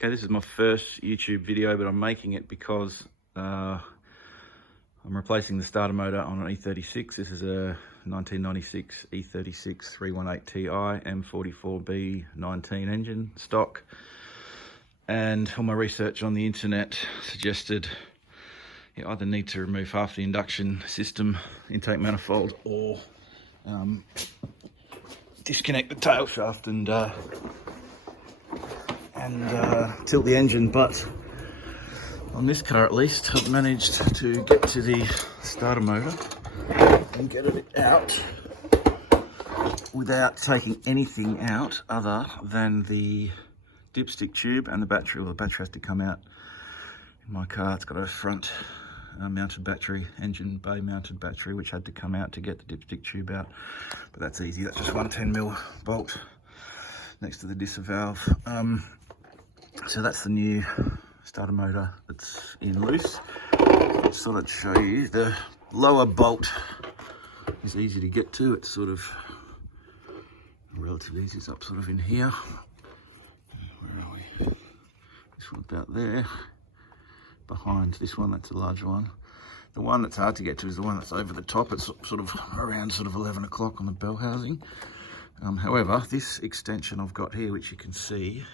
Okay, this is my first YouTube video, but I'm making it because I'm replacing the starter motor on an E36. This is a 1996 E36 318 Ti M44 B19 engine, stock. And all my research on the internet suggested you either need to remove half the induction system intake manifold or disconnect the tail shaft and tilt the engine. But on this car at least, I've managed to get to the starter motor and get it out without taking anything out other than the dipstick tube and the battery. Well, the battery has to come out. In my car, it's got a front mounted battery, engine bay mounted battery, which had to come out to get the dipstick tube out. But that's easy. That's just one 10mm bolt next to the disvalve. So that's the new starter motor that's in loose. I just thought I'd show you. The lower bolt is easy to get to. It's sort of relatively easy. It's up sort of in here. Where are we? This one about there. Behind this one, that's a large one. The one that's hard to get to is the one that's over the top. It's sort of around sort of 11 o'clock on the bell housing. However, this extension I've got here, which you can see,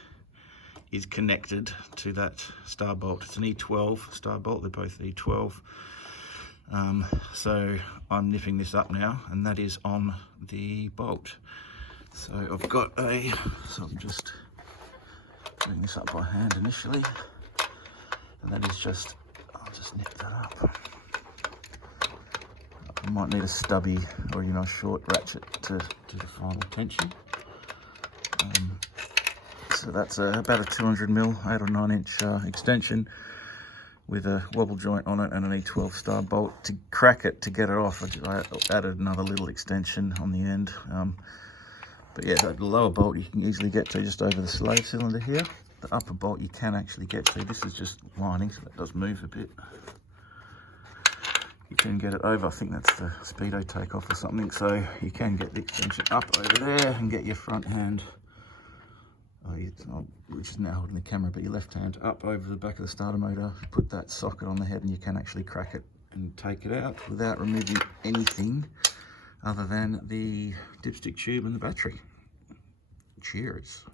is connected to that star bolt. It's an E12 star bolt. They're both E12. So I'm nipping this up now, and that is on the bolt. So I've got so I'm just doing this up by hand initially, and that is just, I'll just nip that up. I might need a stubby or, a short ratchet to do the final tension. So that's about a 200mm 8 or 9 inch extension with a wobble joint on it and an E12 star bolt. To crack it, to get it off, I added another little extension on the end. But yeah, the lower bolt you can easily get to just over the slave cylinder here. The upper bolt you can actually get to. This is just lining, so that does move a bit. You can get it over, I think that's the speedo takeoff or something, so you can get the extension up over there and get your front hand, which is now holding the camera, but your left hand up over the back of the starter motor, put that socket on the head, and you can actually crack it and take it out without removing anything other than the dipstick tube and the battery. Cheers.